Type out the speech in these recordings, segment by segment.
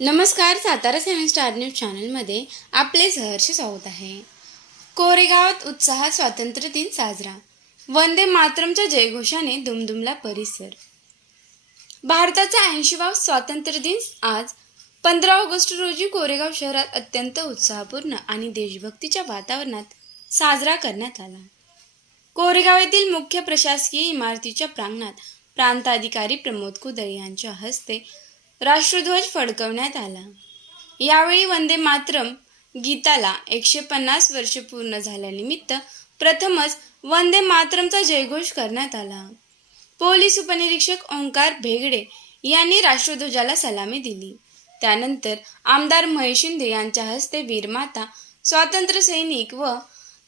नमस्कार, Satara 7 star news चॅनलमध्ये आपले सहर्ष स्वागत आहे. कोरेगावात उत्साहात स्वातंत्र्य दिन साजरा. वंदे मातरमच्या जयघोषाने दुमदुमला परिसर. भारताचा 80वा स्वातंत्र्य दिन आज 15 ऑगस्ट रोजी कोरेगाव शहरात अत्यंत उत्साहपूर्ण आणि देशभक्तीच्या वातावरणात साजरा करण्यात आला. कोरेगाव येथील मुख्य प्रशासकीय इमारतीच्या प्रांगणात प्रांताधिकारी प्रमोद कुदळे यांच्या हस्ते राष्ट्रध्वज फडकवण्यात आला. यावेळी वंदे मातरम गीताला 150 वर्षे पूर्ण झाल्यानिमित्त प्रथमच वंदे मातरमचा जयघोष करण्यात आला. पोलीस उपनिरीक्षक ओंकार भेगडे यांनी राष्ट्रध्वजाला सलामी दिली. त्यानंतर आमदार महेश शिंदे यांच्या हस्ते वीरमाता, स्वातंत्र्य सैनिक व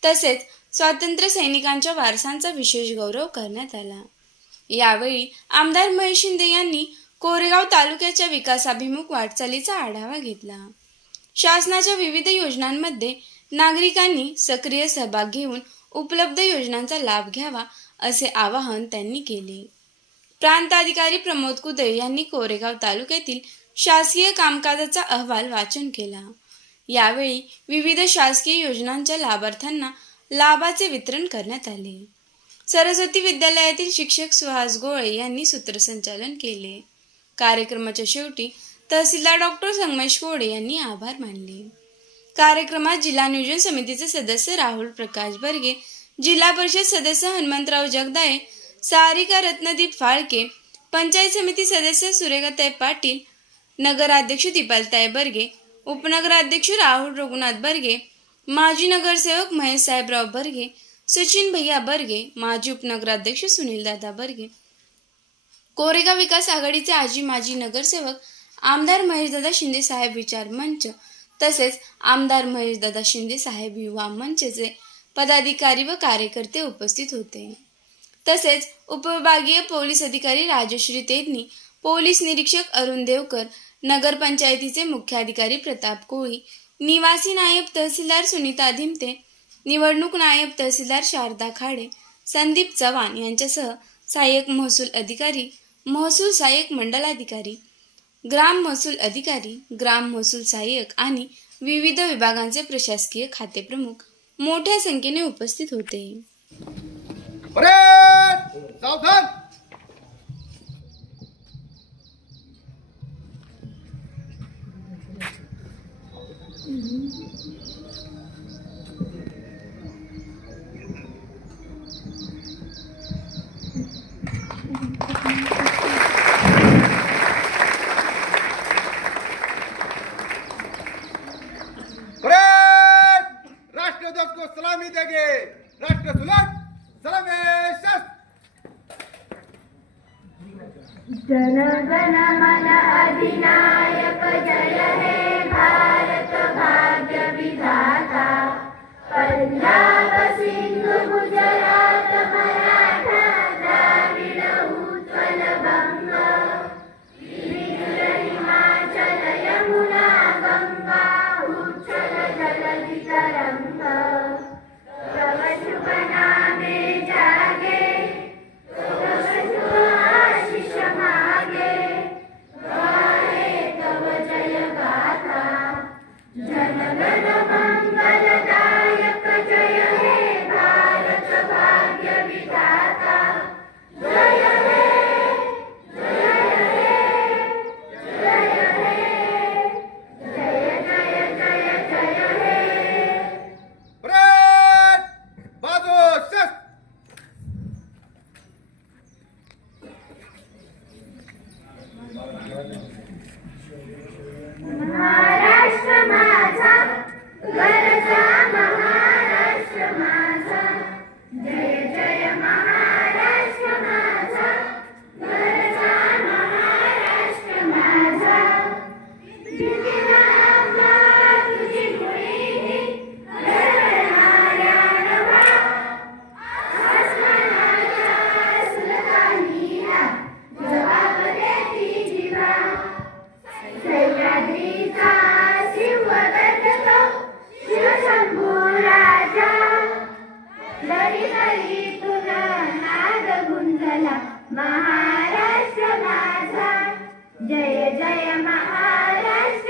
तसेच स्वातंत्र्य सैनिकांच्या वारसांचा विशेष गौरव करण्यात आला. यावेळी आमदार महेश शिंदे यांनी कोरेगाव तालुक्याच्या विकासाभिमुख वाटचालीचा आढावा घेतला. शासनाच्या विविध योजनांमध्ये नागरिकांनी सक्रिय सहभाग घेऊन उपलब्ध योजनांचा लाभ घ्यावा असे आवाहन त्यांनी केले. प्रांताधिकारी प्रमोद कुदळे यांनी कोरेगाव तालुक्यातील शासकीय कामकाजाचा अहवाल वाचन केला. यावेळी विविध शासकीय योजनांच्या लाभार्थ्यांना लाभाचे वितरण करण्यात आले. सरस्वती विद्यालयातील शिक्षक सुहास गोळे यांनी सूत्रसंचालन केले. कार्यक्रमाच्या शेवटी तहसीलदार डॉक्टर संगमेश कोडे यांनी आभार मानले. कार्यक्रमात जिल्हा नियोजन समितीचे सदस्य राहुल प्रकाश बर्गे, जिल्हा परिषद सदस्य हनुमंतराव जगदाळे, सारिका रत्नदीप फाळके, पंचायत समिती सदस्य सुरेखाताई पाटील, नगराध्यक्ष दीपालताई बर्गे, उपनगराध्यक्ष राहुल रघुनाथ बर्गे, माजी नगरसेवक महेश साहेबराव बर्गे, सचिन भैया बर्गे, माजी उपनगराध्यक्ष सुनीलदादा बर्गे, कोरेगाव विकास आघाडीचे माजी नगरसेवक आमदार महेशदादा शिंदे साहेब विचार मंच तसेच आमदार महेशदादा शिंदे साहेब युवा मंचचे पदाधिकारी व कार्यकर्ते उपस्थित होते. तसेच उपविभागीय पोलीस अधिकारी राजश्री तेदनी, पोलीस निरीक्षक अरुण देवकर, नगरपंचायतीचे मुख्याधिकारी प्रताप कोळी, निवासी नायब तहसीलदार सुनीता धिमते, निवडणूक नायब तहसीलदार शारदा खाडे, संदीप चव्हाण यांच्यासह सहाय्यक महसूल अधिकारी, महसूल सहाय्यक मंडलाधिकारी, ग्राम महसूल अधिकारी, ग्राम महसूल सहाय्यक आणि विविध विभागांचे प्रशासकीय खाते प्रमुख मोठ्या संख्येने उपस्थित होते. राष्ट्रध्वज को सलामी देंगे. राष्ट्र सुलट सलामी जन गण मन अधिनायक जय हे भारत भाग्य विधाता. पंजाब सिंध गुजरात मराठा द्राविड उत्कल बंग विदुर हिमाचल यमुना गंगा उच्चल जलधि तरंग. तव शुभ नामे जागे, तव शुभ आशीष मागे, गाहे तव जय गाथा. जन गण मंगलदायक जय हे भारत भाग्य विधाता. जय हे जय हे जय हे जय जय जय जय हे. बाजू शस्त्र. महाराष्ट्र माझा गरजा, महाराष्ट्र माझा जय जय. महाराष्ट्र माझा गरजा, महाराष्ट्र माझा दिला आपला तुझी मुळी घडणाऱ्या नभा. आसमानाच्या सुलतानीला जबाब देती जिवा. सह्याद्रीचा सिंहगड तो शिवशंभू राजा. दरीतून नाद गुंजला महाराष्ट्र माझा. जय जय महाराष्ट्र.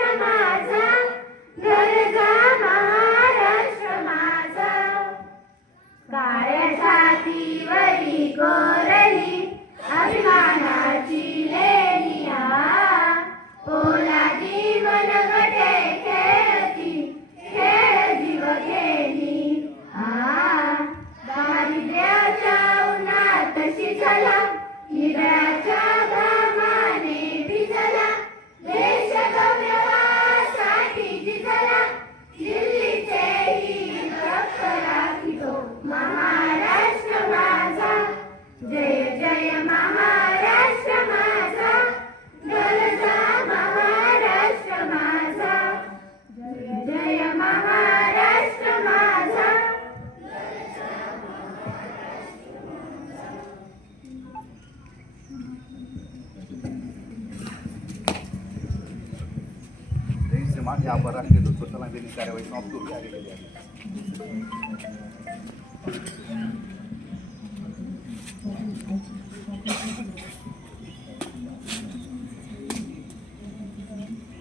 सन्मान या आंतरराष्ट्रीय ध्वजवंदना देण्याची कार्यवाही समाप्त होती आलेली आहे.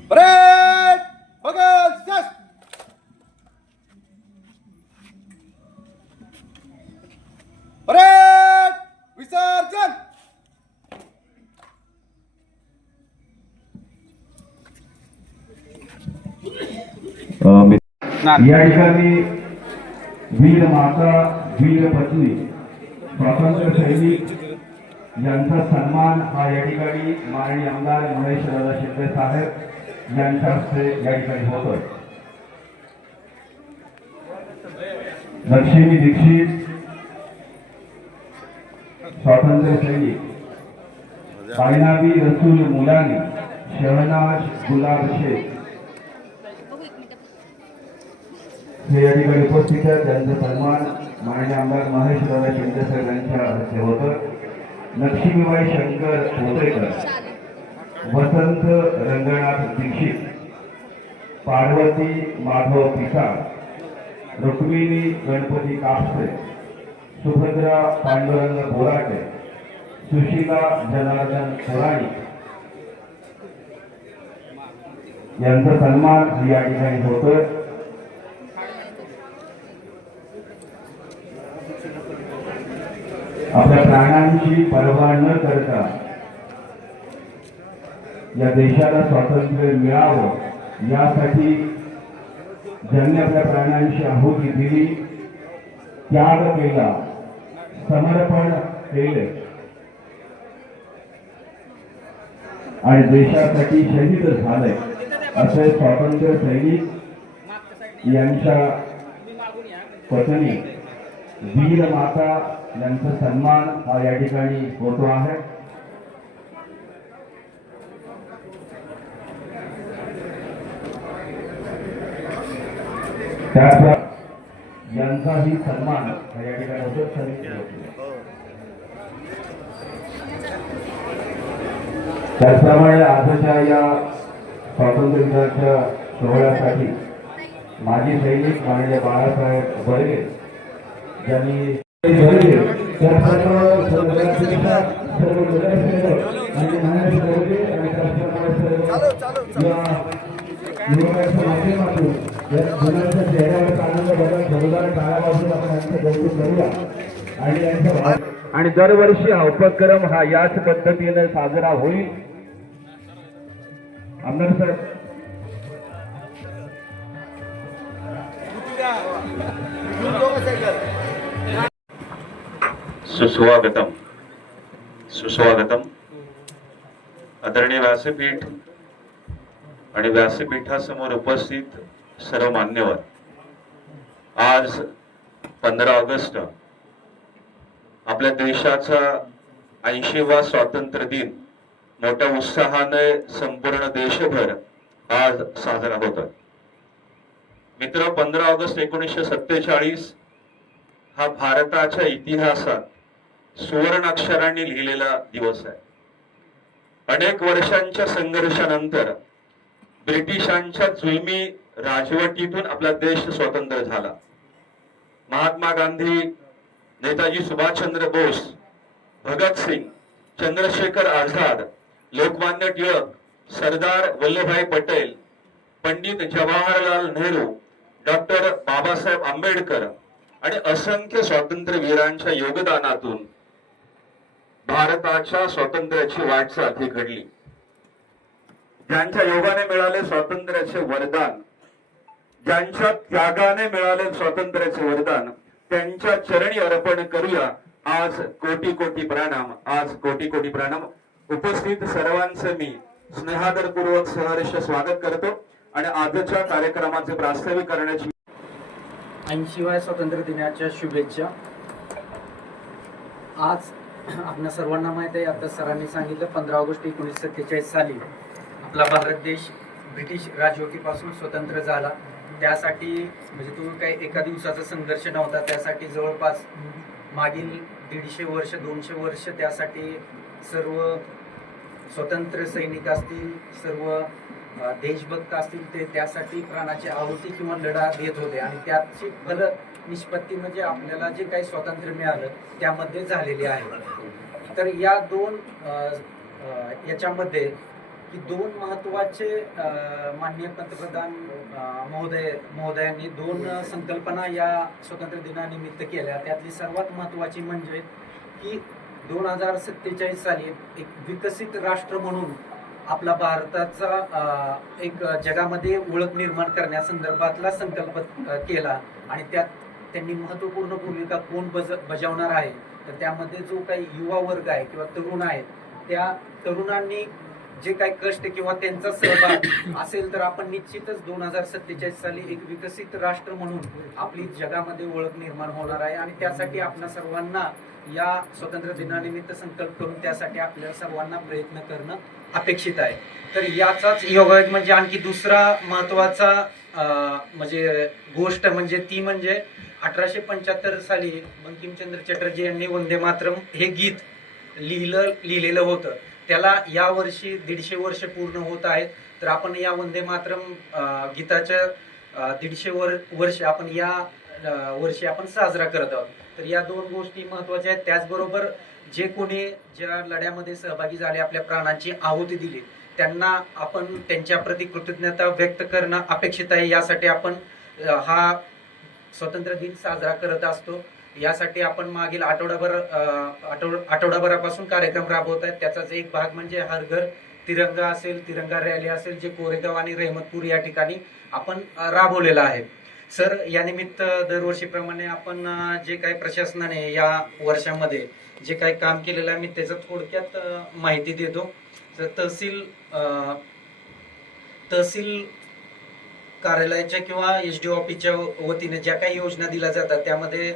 परेड भगत सिंह परेड विसर्जन. या ठिकाणी वीर माता वीर पत्नी स्वातंत्र्य सैनिक यांचा सन्मान हा या ठिकाणी माननीय आमदार महेश दादा शिंदे साहेब यांच्या हस्ते या ठिकाणी होतोय. लक्ष्मी दीक्षित स्वातंत्र्य सैनिक, बायनाबी रसूल मुलानी, शहनाज गुलाब शेख हे या ठिकाणी उपस्थित आहेत. त्यांचा सन्मान माननीय आमदार महेश दादा शिंदे साहेब यांच्या हस्ते होतं. लक्ष्मीबाई शंकर पोतेकर, वसंत रंगनाथ दीक्षित, पार्वती माधव पिसाळ, रुक्मिणी गणपती कापसे, सुभद्रा पांडुरंग बोराटे, सुशीला जनार्दन खोराणी यांचा सन्मान या ठिकाणी होतोय. आपल्या प्राणांची पर्वा न करता या देशाला स्वातंत्र्य मिळावं यासाठी ज्यांनी आपल्या प्राणांची आहुती दिली, त्याग केला, समर्पण केले आणि देशासाठी शहीद झाले असे स्वातंत्र्य सैनिक यांच्या पत्नी वीर माता यांचा सन्मान हा या ठिकाणी होतो आहे. त्याचा यांचाही सन्मान हा या ठिकाणी होतो. त्याचप्रमाणे आजच्या या स्वातंत्र्य दिनाच्या सोहळ्यासाठी माजी सैनिक माननीय बाळासाहेब बर्गे यांनी आणि दरवर्षी हा उपक्रम हा याच पद्धतीने साजरा होईल. आमदार साहेब सुस्वागतम सुस्वागतम. आदरणीय व्यासपीठ आणि व्यासपीठासमोर उपस्थित सर्व मान्यवर, आज 15 ऑगस्ट आपल्या देशाचा 80वा स्वातंत्र्य दिन मोठ्या उत्साहाने संपूर्ण देशभर आज साजरा होतोय. मित्र, 15 ऑगस्ट 1947 हा भारताच्या इतिहासात सुवर्ण अक्षरांनी लिहिलेला दिवस आहे. अनेक वर्षांच्या संघर्षानंतर ब्रिटिशांच्या जुलमी राजवटीतून आपला देश स्वतंत्र झाला. महात्मा गांधी, नेताजी सुभाषचंद्र बोस, भगतसिंग, चंद्रशेखर आझाद, लोकमान्य टिळक, सरदार वल्लभभाई पटेल, पंडित जवाहरलाल नेहरू, डॉक्टर बाबासाहेब आंबेडकर आणि असंख्य स्वातंत्र्यवीरांच्या योगदानातून भारताच्या स्वातंत्र्याची वाटचाल ही घडली. ज्यांच्या योगाने मिळाले स्वातंत्र्याचे वरदान, ज्यांच्या त्यागाने मिळाले स्वातंत्र्याचे वरदान, त्यांच्या चरणी अर्पण करूया आज कोटी कोटी प्रणाम. आज कोटी कोटी प्रणाम. उपस्थित सर्वांचं मी स्नेहादरपूर्वक सहर्ष स्वागत करतो आणि आजच्या कार्यक्रमाचे प्रास्ताविक करण्याची 80व्या स्वातंत्र्य दिनाच्या शुभेच्छा. आज आपल्या सर्वांना माहीत आहे, आता सरांनी सांगितलं, 15 ऑगस्ट 1947 साली आपला भारत देश ब्रिटिश राजवटीपासून स्वतंत्र झाला. त्यासाठी म्हणजे तो काही एका दिवसाचा संघर्ष नव्हता. त्यासाठी जवळपास मागील 150 वर्ष 200 वर्ष त्यासाठी सर्व स्वतंत्र सैनिक असतील, सर्व देशभक्त असतील, ते त्यासाठी प्राणाची आहुती किंवा लढा देत होते आणि त्याची फल निष्पत्ती म्हणजे आपल्याला जे काही स्वातंत्र्य मिळालं त्यामध्ये झालेली आहे. तर या दोन याच्यामध्ये की दोन महत्वाचे माननीय पंतप्रधान महोदयांनी दोन संकल्पना या स्वातंत्र्य दिनानिमित्त केल्या. त्यातली सर्वात महत्वाची म्हणजे की 2047 साली एक विकसित राष्ट्र म्हणून आपला भारताचा एक जगामध्ये ओळख निर्माण करण्यासंदर्भातला संकल्प केला आणि त्यात त्यांनी महत्वपूर्ण भूमिका कोण बजावणार आहे, तर त्यामध्ये जो काही युवा वर्ग आहे किंवा तरुण आहेत, त्या तरुणांनी जे काही कष्ट किंवा त्यांचा सहभाग असेल तर आपण निश्चितच 2047 साली एक विकसित राष्ट्र म्हणून आपली जगामध्ये ओळख निर्माण होणार आहे. आणि त्यासाठी आपल्या सर्वांना या स्वातंत्र्य दिनानिमित्त संकल्प करून त्यासाठी आपल्या सर्वांना प्रयत्न करणं अपेक्षित आहे. तर याचाच योगायोग म्हणजे आणखी दुसरा महत्वाचा म्हणजे गोष्ट म्हणजे ती म्हणजे 1875 साली बंकिमचंद्र चटर्जी यांनी वंदे मातरम हे गीत लिहिलेलं होतं. त्याला या वर्षी 150 वर्ष पूर्ण होत आहेत. तर आपण या वंदे मातरम गीताच्या 150 वर्ष आपण या वर्षी आपण साजरा करत आहोत. तर या दोन गोष्टी महत्वाच्या आहेत. त्याचबरोबर जे कोणी ज्या लढ्यामध्ये सहभागी झाले, आपल्या प्राणांची आहुती दिली, त्यांना आपण त्यांच्या प्रति कृतज्ञता व्यक्त करणं अपेक्षित आहे. यासाठी आपण हा स्वातंत्र्य दिन साजरा करत असतो. यासाठी आपण मागील आठवडाभरापासून कार्यक्रम राबवत आहेत. त्याचाच एक भाग म्हणजे हर घर तिरंगा असेल, तिरंगा रॅली असेल, जे कोरेगाव आणि रहमतपूर या ठिकाणी आपण राबवलेलं आहे. सर, या निमित्त दरवर्षीप्रमाणे आपण जे काही प्रशासनाने या वर्षामध्ये जे काही काम केलेलं आहे मी त्याचं थोडक्यात माहिती देतो. तर तहसील कार्यालयाच्या किंवा एसडीओ ऑफिसच्या वतीने ज्या काही योजना दिल्या जातात त्यामध्ये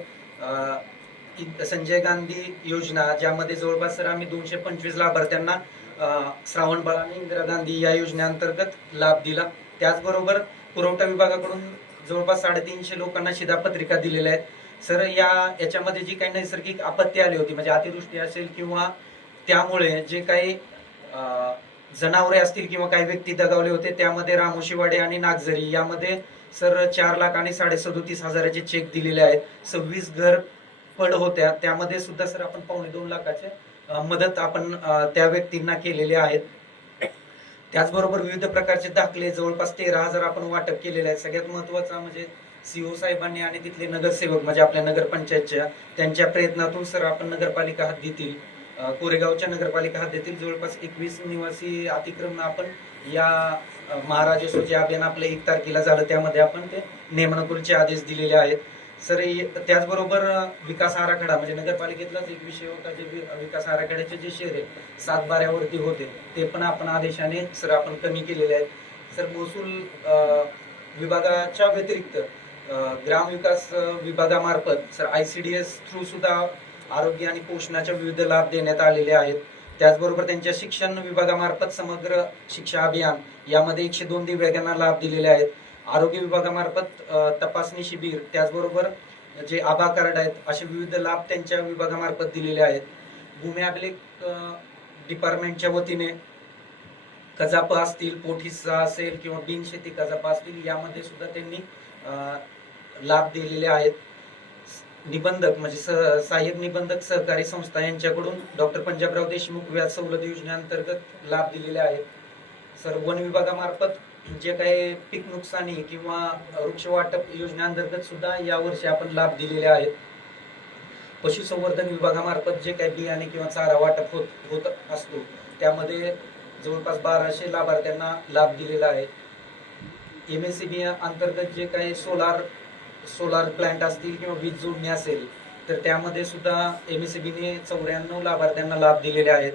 संजय गांधी योजना, ज्यामध्ये जवळपास सर आम्ही 225 लाभार्थ्यांना श्रावणबाळ आणि इंदिरा गांधी या योजनेअंतर्गत लाभ दिला. त्याचबरोबर पुरवठा विभागाकडून जवळपास 350 लोकांना शिधापत्रिका दिलेल्या आहेत. सर, याच्यामध्ये जी काही नैसर्गिक आपत्ती आली होती म्हणजे अतिवृष्टी असेल किंवा त्यामुळे जे काही जनावरे असतील किंवा काही व्यक्ती दगावले होते, त्यामध्ये रामोशीवाडे आणि नागझरी यामध्ये सर 4 लाख आणि 37,500 चेक दिलेले आहेत. 26 घर पड होत्या, त्यामध्ये सुद्धा सर आपण 2.25 लाखाचे मदत आपण त्या व्यक्तींना केलेली आहेत. त्याचबरोबर विविध प्रकारचे दाखले जवळपास 13,000 आपण वाटप केलेले आहेत. सगळ्यात महत्वाचा म्हणजे सीओ साहेबांनी आणि तिथले नगरसेवक म्हणजे आपल्या नगरपंचायतच्या त्यांच्या प्रयत्नातून सर आपण नगरपालिका हद्दीतील कोरेगावच्या नगरपालिका हद्दीतील जवळपास 21 निवासी अतिक्रमण आपण या महाराज असोचे अभियान आपलं 1 तारखेला झालं, त्यामध्ये आपण ते नेमणुकीचे आदेश दिलेले आहेत. सर, त्याचबरोबर विकास आराखडा म्हणजे नगरपालिकेतलाच एक विषय होता, जे विकास आराखड्याचे जे शेअर आहे 7/12 होते, ते पण आपण आदेशाने सर आपण कमी केलेले आहेत. सर, महसूल विभागाच्या व्यतिरिक्त ग्रामविकास विभागामार्फत सर ICDS थ्रू सुद्धा आरोग्य आणि पोषणाचे विविध लाभ देण्यात आलेले आहेत. त्याचबरोबर त्यांच्या शिक्षण विभागामार्फत समग्र शिक्षा अभियान यामध्ये 102 दिव्यांगांना लाभ दिलेले आहेत. आरोग्य विभागामार्फत तपासणी शिबिर, त्याचबरोबर जे आभा कार्ड आहेत, असे विविध लाभ त्यांच्या विभागामार्फत दिलेले आहेत. भूमी अभिलेख डिपार्टमेंटच्या वतीने कजापा असतील, पोटहिस्सा असेल किंवा बिनशेती कजापा असतील, यामध्ये सुद्धा त्यांनी लाभ दिलेले आहेत. निबंधक म्हणजे सहाय्यक निबंधक सहकारी संस्था यांच्याकडून डॉक्टर पंजाबराव देशमुख व्याज सवलत योजनेअंतर्गत लाभ दिलेले आहेत. सर, वन विभागामार्फत जे काही पीक नुकसानी किंवा वृक्ष वाटप योजनेअंतर्गत सुद्धा यावर्षी आपण लाभ दिलेले आहेत. पशुसंवर्धन विभागामार्फत जे काही बियाणे किंवा चारा वाटप होत असतो, त्यामध्ये जवळपास 1200 लाभार्थ्यांना लाभ दिलेला आहे. MSCB अंतर्गत जे काही सोलार प्लांट असतील किंवा वीज जोडणी असेल, तर त्यामध्ये सुद्धा MSCBने 94 लाभार्थ्यांना लाभ दिलेले आहेत.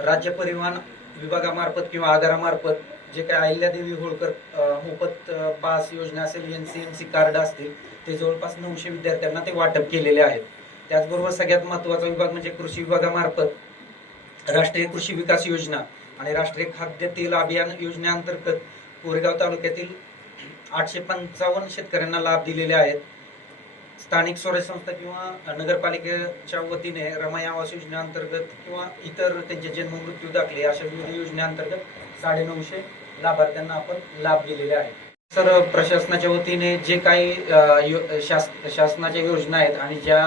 राज्य परिवहन विभागामार्फत किंवा आगारामार्फत जे काही अहिल्यादेवी होळकर मोफत पास योजना असेल, NCMC कार्ड असतील, ते जवळपास 900 विद्यार्थ्यांना ते वाटप केलेले आहेत. त्याचबरोबर सगळ्यात महत्वाचा विभाग म्हणजे कृषी विभागामार्फत राष्ट्रीय कृषी विकास योजना आणि राष्ट्रीय खाद्य तेल अभियान योजनेअंतर्गत कोरेगाव तालुक्यातील 855 शेतकऱ्यांना लाभ दिलेले आहेत. स्थानिक स्वराज्य संस्था किंवा नगरपालिकेच्या वतीने रमाई आवास योजनेअंतर्गत किंवा इतर त्यांचे जन्म मृत्यू दाखले अशा विविध योजनेअंतर्गत 950 लाभार्थ्यांना आपण लाभ दिलेले आहे. सर, प्रशासनाच्या वतीने जे काही शासनाच्या योजना आहेत आणि ज्या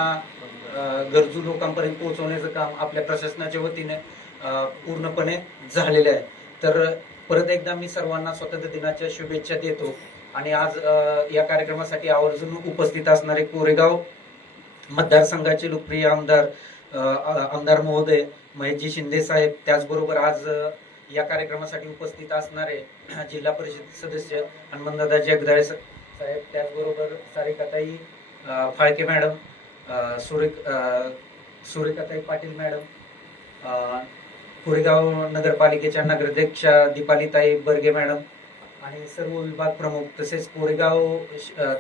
गरजू लोकांपर्यंत पोहोचवण्याचं काम आपल्या प्रशासनाच्या वतीने पूर्णपणे झालेले आहे. तर परत एकदा मी सर्वांना स्वातंत्र्य दिनाच्या शुभेच्छा देतो. आणि आज या कार्यक्रमासाठी आवर्जून उपस्थित असणारे कोरेगाव मतदारसंघाचे लोकप्रिय आमदार महोदय महेशजी शिंदे साहेब, त्याचबरोबर आज या कार्यक्रमासाठी उपस्थित असणारे जिल्हा परिषद सदस्य हनुमंतदादा जगदाळे साहेब, त्याचबरोबर सारिकाताई फाळके मॅडम, सुरेखाताई पाटील मॅडम, कोरेगाव नगरपालिकेच्या नगराध्यक्षा दीपालीताई बर्गे मॅडम आणि सर्व विभाग प्रमुख, तसेच कोरेगाव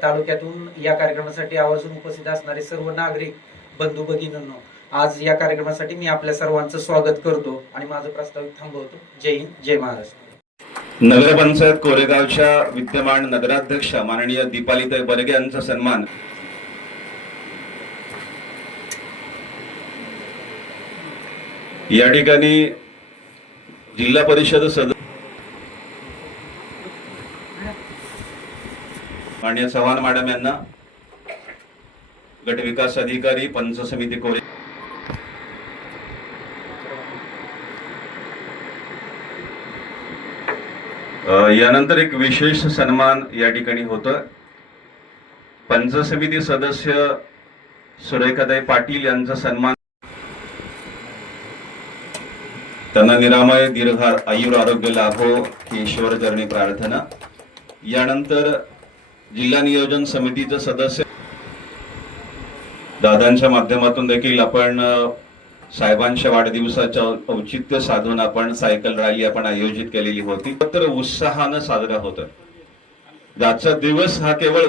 तालुक्यातून या कार्यक्रमासाठी आवर्जून उपस्थित असणारे सर्व नागरिक बंधू भगिनींनो, आज या कार्यक्रमासाठी मी आपल्या सर्वांचं स्वागत करतो आणि माझं प्रस्तावित थांबवतो. जय हिंद, जय महाराष्ट्र. नगरपंचायत कोरेगावच्या विद्यमान नगराध्यक्ष माननीय दीपालीताई बर्गे यांचा सन्मान. या ठिकाणी जिल्हा परिषद सदस्य माननीय चव्हाण मॅडम यांना, गट विकास अधिकारी पंच समिती कोरे, यानंतर एक विशेष सन्मान या ठिकाणी होतं. पंच समिती सदस्य सुरेखाताई पाटील यांचा सन्मान. त्यांना निरामय दीर्घ आयुर आरोग्य लाभो ही ईश्वर चरणी प्रार्थना. यानंतर जिल्हा नियोजन समितीचे सदस्य दादांच्या माध्यमातून देखील आपण साहेबांच्या वाढदिवसाच्या औचित्य साधून आपण सायकल रॅली आपण आयोजित केलेली होती. तर उत्साहानं साजरा होतं. आजचा दिवस हा केवळ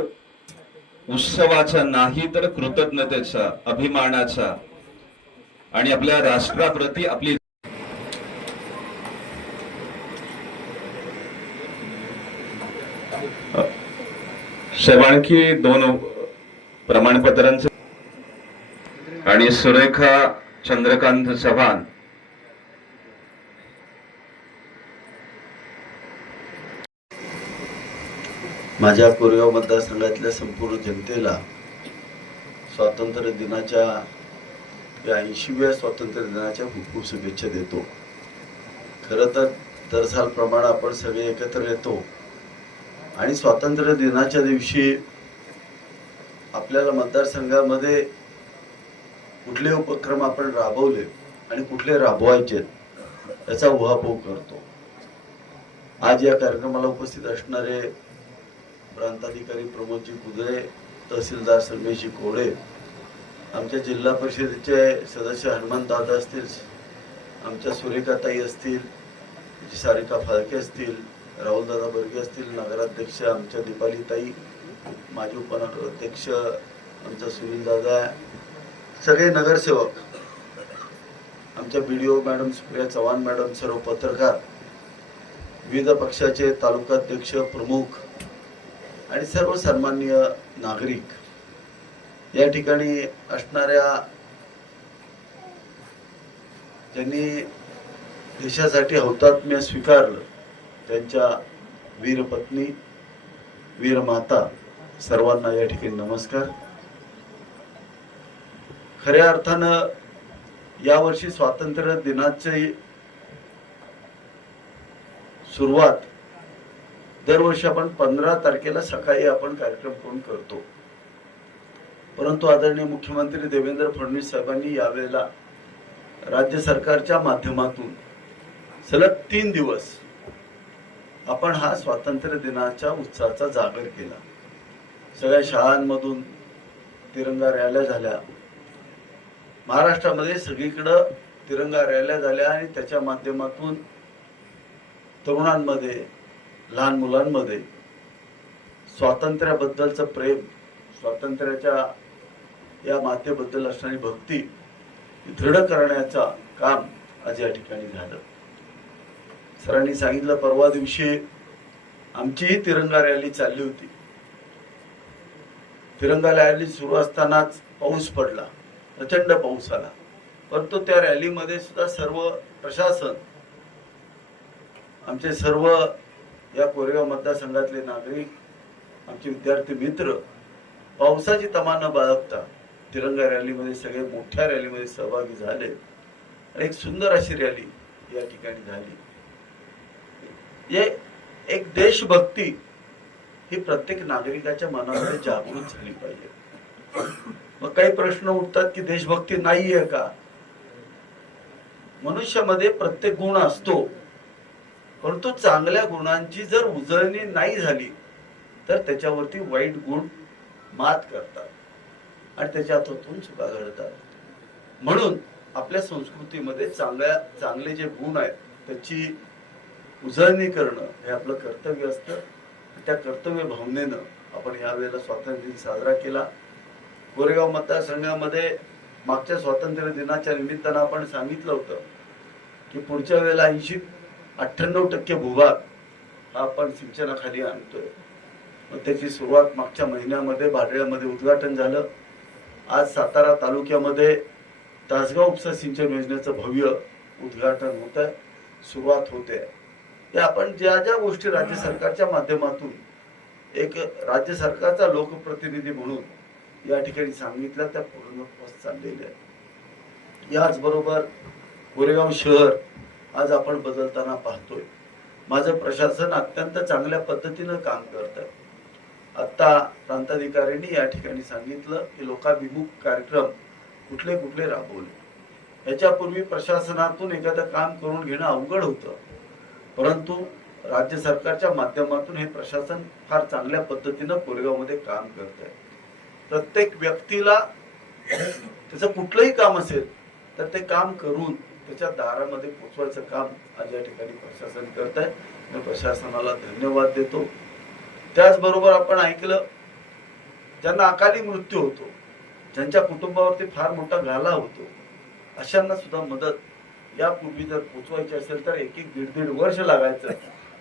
उत्सवाचा नाही तर कृतज्ञतेचा, अभिमानाचा आणि आपल्या राष्ट्राप्रती आपली आणखी 2 प्रमाणपत्रांचं आणि सुरेखा चंद्रकांत चव्हाण. माझ्या कोरेगाव मतदारसंघातल्या संपूर्ण जनतेला स्वातंत्र्य दिनाच्या या 80व्या स्वातंत्र्य दिनाच्या खूप खूप शुभेच्छा देतो. खरं तर दरसालप्रमाणे आपण सगळे एकत्र येतो आणि स्वातंत्र्य दिनाच्या दिवशी आपल्याला मतदारसंघामध्ये कुठले उपक्रम आपण राबवले आणि कुठले राबवायचे याचा उहापोह करतो. आज या कार्यक्रमाला उपस्थित असणारे प्रांताधिकारी प्रमोदजी कुदळे, तहसीलदार संमेशजी कोडे, आमच्या जिल्हा परिषदेचे सदस्य हनुमंतदादा असतील, आमच्या सुरेखाताई असतील, सारिका फाळके असतील, राहुलदादा बर्गे असतील, नगराध्यक्ष आमच्या दीपालीताई, माजी उपनगराध्यक्ष आमचा सुनीलदादा, सगळे नगरसेवक, आमच्या BDO madam Supriya Chavan madam, सर्व पत्रकार, विविध पक्षाचे तालुकाध्यक्ष प्रमुख आणि सर्व सन्माननीय नागरिक, या ठिकाणी असणाऱ्या ज्यांनी देशासाठी हौतात्म्य स्वीकारलं त्यांच्या वीरपत्नी, वीरमाता, सर्वांना या ठिकाणी नमस्कार. खऱ्या अर्थानं यावर्षी स्वातंत्र्य दिनाची सुरुवात दरवर्षी आपण 15 तारखेला सकाळी आपण कार्यक्रम करून करतो, परंतु आदरणीय मुख्यमंत्री देवेंद्र फडणवीस साहेबांनी यावेळेला राज्य सरकारच्या माध्यमातून सलग 3 दिवस आपण हा स्वातंत्र्य दिनाच्या उत्साहाचा जागर केला. सगळ्या शाळांमधून तिरंगा रॅल्या झाल्या, महाराष्ट्रामध्ये सगळीकडं तिरंगा रॅल्या झाल्या आणि त्याच्या माध्यमातून तरुणांमध्ये, लहान मुलांमध्ये स्वातंत्र्याबद्दलचं प्रेम, स्वातंत्र्याच्या या मातेबद्दल असणारी भक्ती दृढ करण्याचा काम आज या ठिकाणी झालं. सरांनी सांगितलं, परवा दिवशी आमचीही तिरंगा रॅली चालली होती. तिरंगा रॅली सुरू असतानाच पाऊस पडला, प्रचंड पाऊस आला, परंतु त्या रॅलीमध्ये सुद्धा सर्व प्रशासन, आमचे सर्व या कोरेगाव मतदारसंघातले नागरिक, आमचे विद्यार्थी मित्र पावसाची तमा न बाळगता तिरंगा रॅलीमध्ये सगळे मोठ्या रॅलीमध्ये सहभागी झाले आणि एक सुंदर अशी रॅली या ठिकाणी झाली. एक देशभक्ती ही प्रत्येक नागरिकाच्या मनामध्ये जागृत झाली पाहिजे. मग काही प्रश्न उठतात की देशभक्ती नाहीये का? मनुष्यामध्ये प्रत्येक गुण असतो, परंतु चांगल्या गुणांची जर उजळणी नाही झाली तर त्याच्यावरती वाईट गुण मात करतात आणि त्याच्या हातून चुका घडतात. म्हणून आपल्या संस्कृतीमध्ये चांगले जे गुण आहेत त्याची उजळणी करणं हे आपलं कर्तव्य असतं. त्या कर्तव्य भावनेनं आपण यावेळेला स्वातंत्र्य दिन साजरा केला. कोरेगाव मतदारसंघामध्ये मागच्या स्वातंत्र्य दिनाच्या निमित्तानं आपण सांगितलं होतं की पुढच्या वेळेला 98% भूभाग हा आपण सिंचनाखाली आणतोय. मग त्याची सुरुवात मागच्या महिन्यामध्ये भाडळ्यामध्ये उद्घाटन झालं. आज सातारा तालुक्यामध्ये तासगाव उपसा सिंचन योजनेचं भव्य उद्घाटन होत आहे, सुरुवात होते. या आपण ज्या ज्या गोष्टी राज्य सरकारच्या माध्यमातून एक राज्य सरकारचा लोकप्रतिनिधी म्हणून या ठिकाणी सांगितलं त्या पूर्ण होत चाललेल्या आहे. याचबरोबर कोरेगाव शहर आज आपण बदलताना पाहतोय. माझं प्रशासन अत्यंत चांगल्या पद्धतीनं काम करत आहे. आता प्रांताधिकाऱ्यांनी या ठिकाणी सांगितलं की लोकाभिमुख कार्यक्रम कुठले कुठले राबवले. याच्यापूर्वी प्रशासनातून एखादं काम करून घेणं अवघड होतं, परंतु राज्य सरकारच्या माध्यमातून हे प्रशासन फार चांगल्या पद्धतीनं कोरेगावमध्ये काम करत आहे. प्रत्येक व्यक्तीला त्याचं कुठलंही काम असेल तर ते काम करून त्याच्या दारामध्ये पोचवायचं काम आज या ठिकाणी प्रशासन करत आहे. मी प्रशासनाला धन्यवाद देतो. त्याचबरोबर आपण ऐकलं ज्यांना अकाली मृत्यू होतो, ज्यांच्या कुटुंबावरती फार मोठा घाला होतो, अशांना सुद्धा मदत यापूर्वी जर पोचवायची असेल तर 1-1, 1.5 वर्ष लागायचं,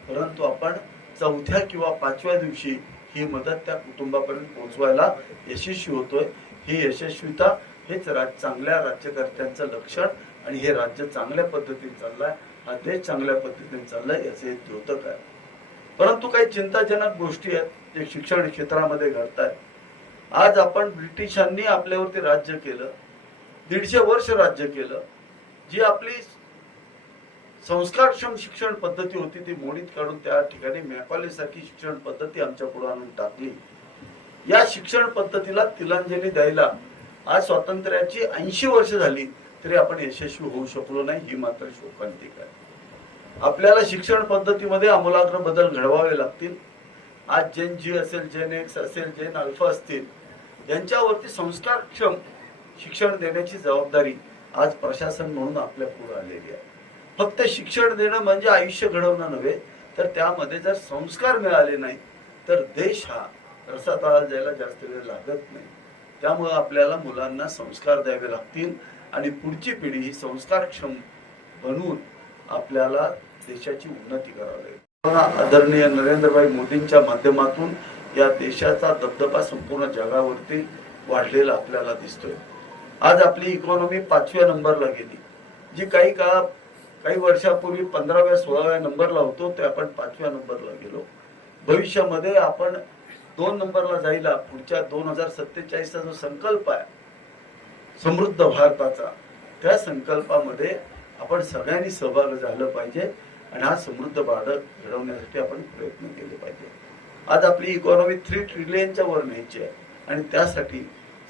परंतु आपण 4थ्या किंवा 5व्या दिवशी ही मदत त्या कुटुंबापर्यंत पोहोचवायला यशस्वी होतोय. ही यशस्वीता हेच चांगल्या राज्यकर्त्यांचं लक्षण आणि हे राज्य चांगल्या पद्धतीने चाललंय, हा देश चांगल्या पद्धतीने चाललाय याचे एक द्योतक आहे. परंतु काही चिंताजनक गोष्टी आहेत जे शिक्षण क्षेत्रामध्ये घडतायत. आज आपण ब्रिटिशांनी आपल्यावरती राज्य केलं, 150 वर्ष राज्य केलं. जी आपली संस्कारक्षम शिक्षण पद्धती होती ती मोडीत काढून त्या ठिकाणी मॅकॉले सारखी शिक्षण पद्धती आमच्या पुढे आणून टाकली. या शिक्षण पद्धतीला तिलांजली द्यायला आज स्वातंत्र्याची 80 वर्ष झाली तरी आपण यशस्वी होऊ शकलो नाही, ही मात्र शोकांतिक आहे. आपल्याला शिक्षण पद्धतीमध्ये आमूलाग्र बदल घडवावे लागतील. आज जेन जी असेल, जेन एक्स असेल, जेन अल्फा असतील, यांच्यावरती संस्कारक्षम शिक्षण देण्याची जबाबदारी आज प्रशासन म्हणून आपल्या पुढे आलेली आहे. फक्त शिक्षण देणं म्हणजे आयुष्य घडवणं नव्हे, तर त्यामध्ये जर संस्कार मिळाले नाही तर देश हा रसातळाला जायला जास्त वेळ लागत नाही. त्यामुळे आपल्याला मुलांना संस्कार द्यावे लागतील आणि पुढची पिढी ही संस्कारक्षम बनवून आपल्याला देशाची उन्नती करावी लागेल. आदरणीय नरेंद्रभाई मोदींच्या माध्यमातून या देशाचा दबदबा संपूर्ण जगावरती वाढलेला आपल्याला दिसतोय. आज आपली इकॉनॉमी 5व्या नंबरला गेली. जी काही वर्षापूर्वी 15व्या 16व्या नंबरला होतो ते आपण 5व्या नंबरला गेलो. भविष्यामध्ये आपण 2 नंबरला जायला पुढच्या 2047चा जो संकल्प आहे समृद्ध भारताचा, त्या संकल्पामध्ये आपण सगळ्यांनी सहभागी झालं पाहिजे आणि हा समृद्ध भारत घडवण्यासाठी आपण प्रयत्न केले पाहिजे. आज आपली इकॉनॉमी 3 ट्रिलियनच्या वर न्यायची आहे आणि त्यासाठी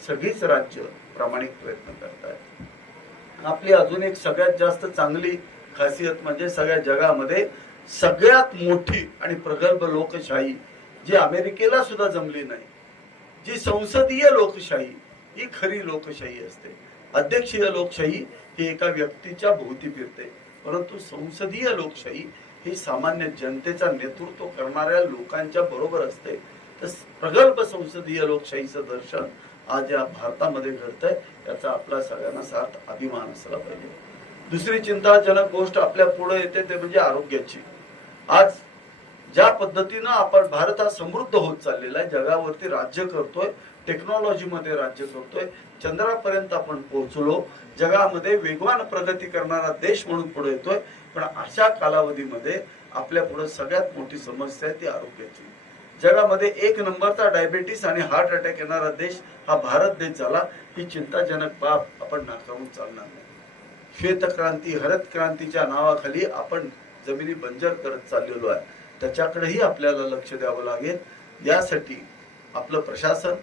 सगळीच राज्य प्रामाणिक प्रयत्न करत आहेत. आपली अजून एक सगळ्यात जास्त चांगली खासियत म्हणजे सगळ्या जगामध्ये सगळ्यात मोठी आणि प्रगल्भ लोकशाही जी अमेरिकेला सुद्धा जमली नाही, जी संसदीय लोकशाही ही खरी लोकशाही असते. अध्यक्षीय लोकशाही ही एका व्यक्तीच्या भोवती फिरते, परंतु संसदीय लोकशाही ही सामान्य जनतेचा नेतृत्व करणाऱ्या लोकांच्या बरोबर असते. तर प्रगल्भ संसदीय लोकशाहीचं दर्शन आज या भारतामध्ये घडतंय, याचा आपला सगळ्यांना सार्थ अभिमान असला पाहिजे. दुसरी चिंताजनक गोष्ट आपल्या पुढे येते ते म्हणजे आरोग्याची. आज ज्या पद्धतीनं आपण भारत हा समृद्ध होत चाललेला आहे, जगावरती राज्य करतोय, टेक्नॉलॉजीमध्ये राज्य करतोय, चंद्रापर्यंत आपण पोहोचलो, जगामध्ये वेगवान प्रगती करणारा देश म्हणून पुढे येतोय. पण अशा कालावधीमध्ये आपल्या पुढे सगळ्यात मोठी समस्या आहे ती आरोग्याची. जगामध्ये 1 नंबरचा डायबेटीस आणि हार्ट अटॅक येणारा देश हा भारत देश झाला. ही चिंताजनक बाब आपण नाकारून चालणार नाही. श्वेतक्रांती, हरित क्रांतीच्या नावाखाली आपण जमिनी बंजर करत चाललेलो आहे. त्याच्याकडेही आपल्याला लक्ष द्यावं लागेल. यासाठी आपलं प्रशासन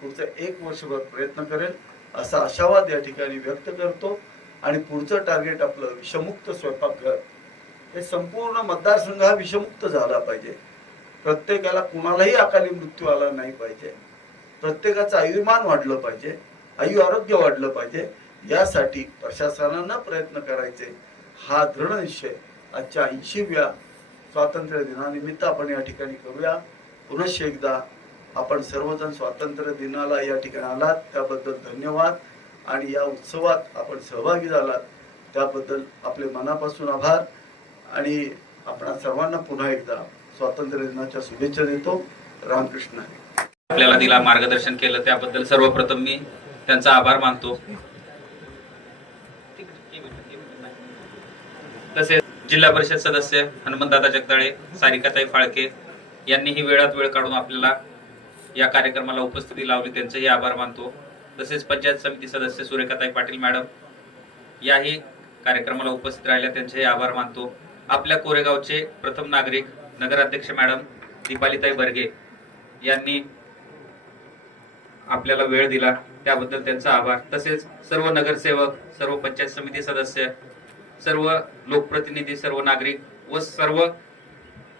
पुढचं 1 वर्षभर प्रयत्न करेल असा आशावाद या ठिकाणी व्यक्त करतो. आणि पुढचं टार्गेट आपलं विषमुक्त स्वयंपाकघर, हे संपूर्ण मतदारसंघ हा विषमुक्त झाला पाहिजे. प्रत्येकाला कुणालाही अकाली मृत्यू आला नाही पाहिजे. प्रत्येकाचं आयुर्मान वाढलं पाहिजे, आरोग्य वाढलं पाहिजे. यासाठी प्रशासनानं प्रयत्न करायचे हा दृढ निश्चय आजच्या 80व्या स्वातंत्र्य दिनानिमित्त आपण या ठिकाणी करूया. पुनश्च एकदा आपण सर्वजण स्वातंत्र्य दिनाला या ठिकाणी आलात त्याबद्दल धन्यवाद. आणि या उत्सवात आपण सहभागी झालात त्याबद्दल आपले मनापासून आभार. आणि आपणा सर्वांना पुन्हा एकदा स्वातंत्र्य दिनाच्या शुभेच्छा देतो. रामकृष्ण हरी. आपल्याला दिला, मार्गदर्शन केलं त्याबद्दल सर्वप्रथम मी त्यांचा आभार मानतो. तसेच जिल्हा परिषद सदस्य हनुमंतदादा जगदाळे, सारिकाताई फाळके यांनीही वेळात वेळ काढून आपल्याला या कार्यक्रमाला उपस्थिती लावली, त्यांचेही आभार मानतो. तसेच पंचायत समिती सदस्य सुरेखाताई पाटील मॅडम याही कार्यक्रमाला उपस्थित राहिल्या, त्यांचेही आभार मानतो. आपल्या कोरेगावचे प्रथम नागरिक नगराध्यक्ष मॅडम दीपालीताई बर्गे यांनी आपल्याला वेळ दिला त्याबद्दल त्यांचा आभार. तसेच सर्व नगरसेवक, सर्व पंचायत समिती सदस्य, सर्व लोकप्रतिनिधी, सर्व नागरिक व सर्व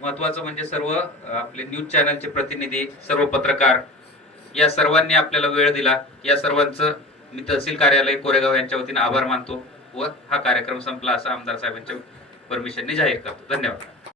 महत्वाचं म्हणजे सर्व आपले न्यूज चॅनलचे प्रतिनिधी, सर्व पत्रकार या सर्वांनी आपल्याला वेळ दिला. या सर्वांचं मी तहसील कार्यालय कोरेगाव यांच्या वतीने आभार मानतो व हा कार्यक्रम संपला असं आमदार साहेबांच्या परमिशनने जाहीर करतो. धन्यवाद.